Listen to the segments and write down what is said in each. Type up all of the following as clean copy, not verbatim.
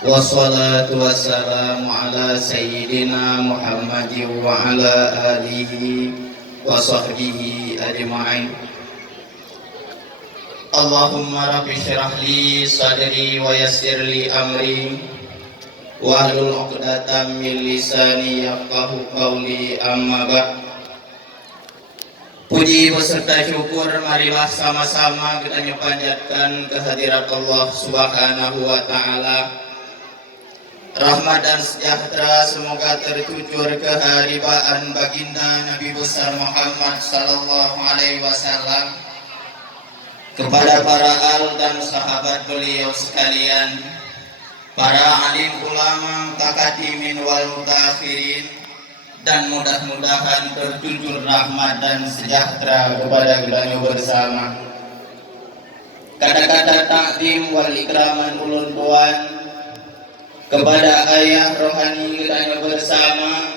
Wassalatu wassalamu ala sayyidina Muhammadin wa ala alihi wa sahbihi ajma'in. Allahumma rabbi syrah li sadri wa yassir li amri wahlul 'uqdatam min lisani yafqahu qawli, amma ba'd. Puji beserta syukur marilah sama-sama kita panjatkan kehadirat Allah Subhanahu wa taala. Rahmat dan sejahtera semoga tercurah keharibaan baginda Nabi besar Muhammad sallallahu alaihi wasallam, kepada para al dan sahabat beliau sekalian, para alim ulama takadimin wal mutakhirin, dan mudah-mudahan tercurah rahmat dan sejahtera kepada kita bersama. Kata-kata takdim wal ikraman ulun tuan kepada ayah rohani kita bersama,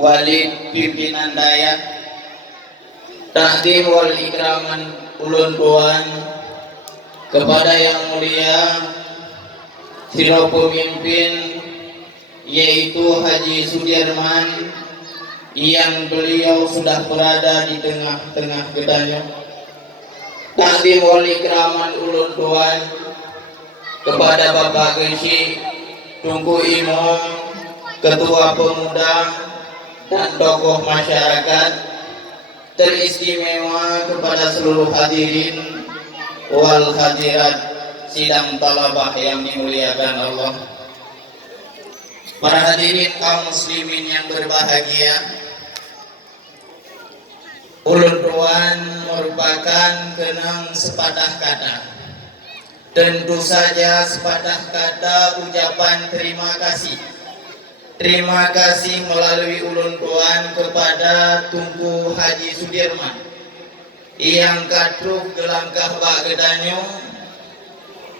walid pimpinan dayat. Takdim wal ikraman ulun tuan kepada yang mulia siro pemimpin, yaitu Haji Sudirman, yang beliau sudah berada di tengah-tengah gedanya. Takdim wal ikraman ulun tuan kepada Bapak Gesi, Tungku Imam, Ketua Pemuda, dan tokoh masyarakat, teristimewa kepada seluruh hadirin wal hadirat sidang talabah yang dimuliakan Allah. Para hadirin kaum muslimin yang berbahagia, ulun tuan merupakan kenang sepatah kata. Tentu saja sepatah kata ucapan terima kasih. Terima kasih melalui ulun tuan kepada Tunku Haji Sudirman yang katruh gelangkah bak gedanyo,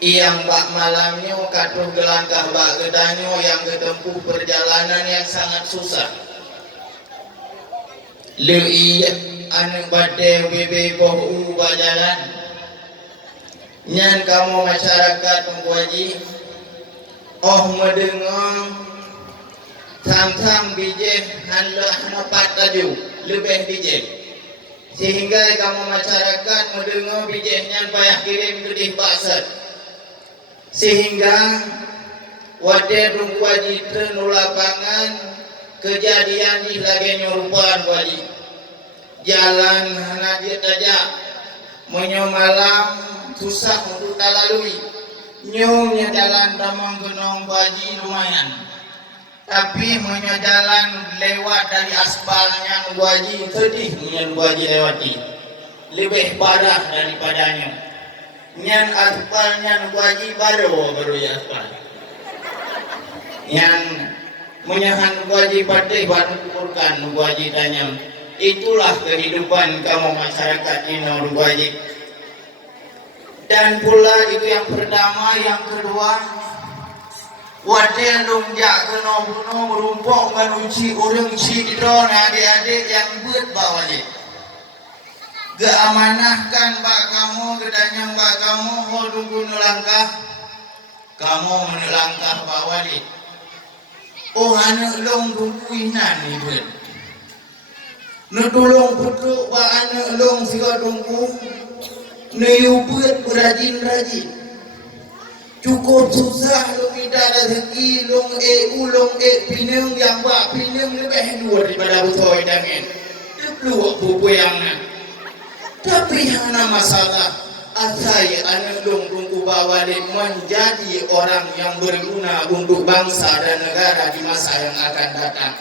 yang bak malamnya katruh gelangkah bak gedanyo, yang ketempuh perjalanan yang sangat susah. Lui anu bade bebe bohu bajalan. Nyan kamu masyarakat Tungku Haji, mendengar tham bije hanapat taju lebih bije, sehingga kamu masyarakat mendengar bije nyan payah kirim gedih baksat, sehingga wadah Tungku Haji tenu lapangan kejadian di lagi nyorupan wali jalan hana dia tajak menyomalam susah untuk lalui. Nyongnya jalan tamang genong baji lumayan, tapi punya jalan lewat dari aspalnya baji sedih, punya baji lewati lebih parah daripadanya. Nyan aspalnya baji baru ya aspal. Yang menyahan baji patih baru kukurkan baji tanya. Itulah kehidupan kamu masyarakat ini baji. Dan pula itu yang pertama. Yang kedua, wadah longjak kena bunuh merumpok menuci urung cidron adik-adik yang buat bawa je. Geamanahkan bak kamu, gedanyang bak kamu, tunggu nelangkah, kamu menelangkah bak wali. Anak long tunggu inan ni buat. Nutulong putuk bak anak long siga tunggu. Neyubut berajin-rajin, cukup susah lo tidak rezeki ulong pineng yang buat pineng lebih dua daripada butoy dangin dulu bubu yang nak. Tapi hana masalah asai anak long tunggu bawa dia menjadi orang yang berguna untuk bangsa dan negara di masa yang akan datang.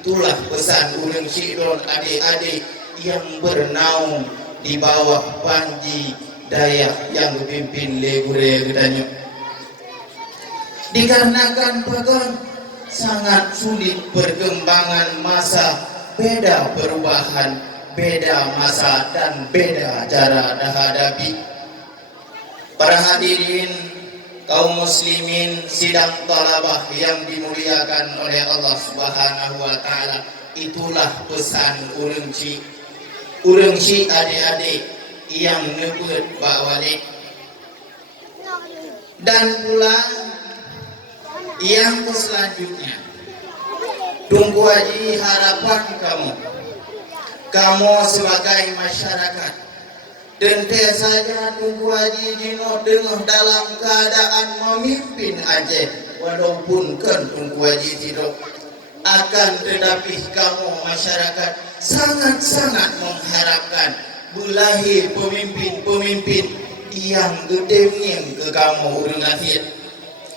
Itulah pesan ulun syidron adik-adik yang bernaung di bawah Panji Dayak yang dipimpin Legure gedanya. Dikarenakan bagan sangat sulit perkembangan masa, beda perubahan, beda masa dan beda cara hadapi. Para hadirin kaum muslimin sidang talabah yang dimuliakan oleh Allah Subhanahu wa taala, itulah pesan urang si adik-adik yang nebut bak walik. Dan pula yang selanjutnya, Tunku Haji, harapan kamu sebagai masyarakat, tentu saja Tunku Haji Jino dengan dalam keadaan memimpin Aceh, walaupun kan Tunku Haji tidak, akan tetapi kamu masyarakat sangat-sangat mengharapkan belahi pemimpin-pemimpin yang gedemnya ke kamu urang Afiat,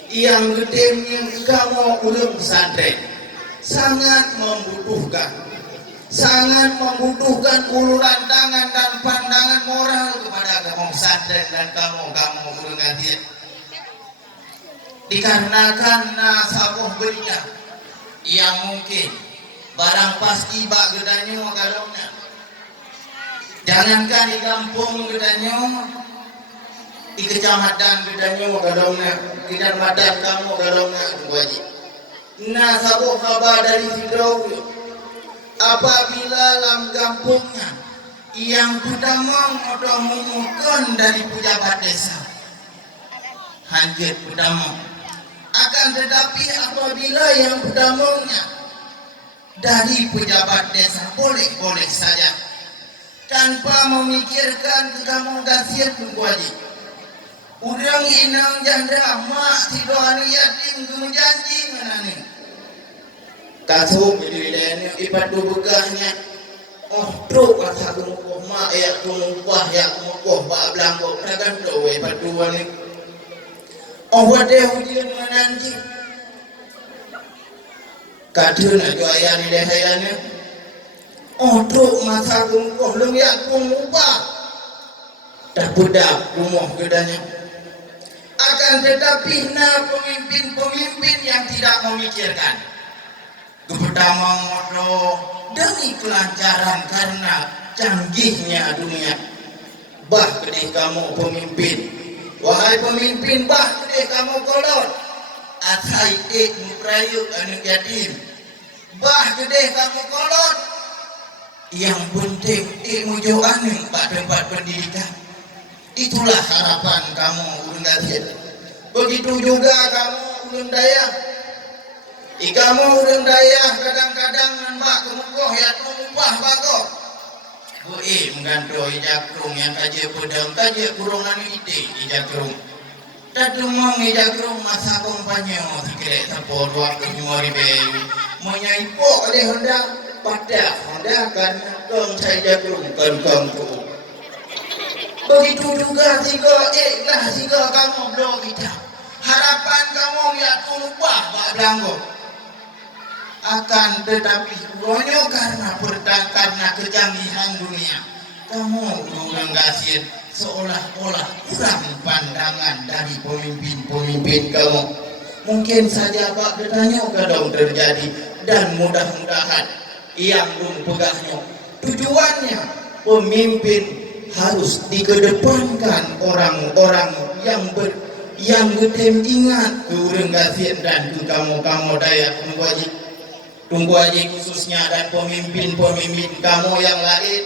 yang gedemnya ke kamu urang pesantren, sangat membutuhkan uluran tangan dan pandangan moral kepada kamu pesantren dan kamu urang Afiat. Dikarenakan sabuh berita yang mungkin barang pasti bak gedanyo galongnya, jangankan di kampung gedanyo, di kecamatan gedanyo galongnya, di kecamatan kamu galongnya wajib. Nah sabuh kabar dari Sidrau, apabila dalam kampungnya yang pertama atau mengumumkan dari pejabat desa, hancur pertama. Akan tetapi apabila yang pertamanya dari pejabat desa, boleh saja tanpa memikirkan kekamudasian Haji. Urang inang janda mak tido anu yatim janji menani. Kasuk jadi ipadu begahnya. Oh truk kata kumukuh mak ya kumukuh bak belangkok tagan dowe paduan ni. Oh wadah ujian menanti. Kaduna jo ayah ni dehayanya. Oh truk masa kumukuh lung ya kumupah. Tak bedak rumah gedanya. Akan tetapi pemimpin-pemimpin yang tidak memikirkan pertama modo demi kelancaran karena canggihnya dunia. Bah kedih kamu pemimpin, wahai pemimpin, bah kedih kamu kolot asai mukrayuk anu yatim, bah kedih kamu kolot. Yang penting mujo anu pada tempat pendidikan. Itulah harapan kamu urang Afiat. Begitu juga kamu urang Dayak. Kamu urang Dayak kadang-kadang nambah kemukuh ya mengubah bago. Menggantoi jakrung yang kaje pedang kaje kurungan ide jakrung. Tadumong jakrung masa kompanyo kira sapo dua kenyori be. Menyaipo oleh Honda pada Honda kan kong saya jakrung kan tu. Begitu juga jika kamu belum kita harapan kamu ya tumpah bak belanggo akan tetapi gonyo karena kecanggihan dunia kamu urang Afiat seolah-olah kurang pandangan dari pemimpin kamu. Mungkin saja bak bertanya kadang terjadi dan mudah-mudahan yang belum pegahnya tujuannya pemimpin harus dikedepankan orang-orang yang gedem ingat ke urang Afiat dan ke kamu Dayak Tunku Haji khususnya dan pemimpin kamu yang lain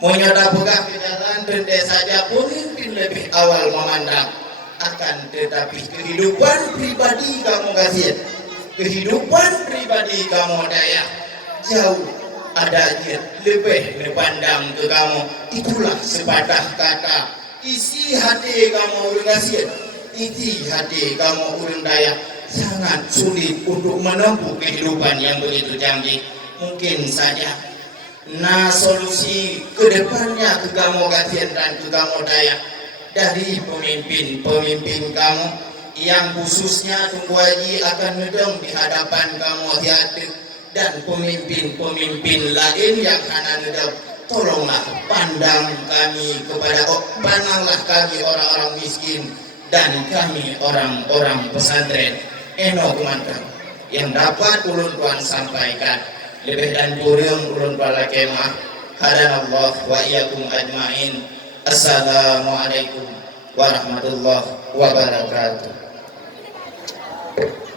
menyadap pegah kejahatan tentu saja pemimpin lebih awal memandang akan tetapi kehidupan pribadi kamu Afiat, kehidupan pribadi kamu Dayak jauh adanya lebih dipandang ke kamu. Itulah sepatah kata isi hati kamu urang Afiat, isi hati kamu urang Dayak sangat sulit untuk menempuh kehidupan yang begitu canggih. Mungkin saja solusi kedepannya ke kamu Afiat dan ke kamu Dayak dari pemimpin kamu yang khususnya Tunku Haji akan ngedong di hadapan kamu Afiat dan pemimpin lain yang hana ngedong. Tolonglah pandanglah kami orang-orang miskin dan kami orang-orang pesantren eno kumantang yang dapat ulun tuan sampaikan lebih dan kurang ulun bala kemah hadanallah wa iyyakum ajmain. Assalamualaikum warahmatullahi wabarakatuh.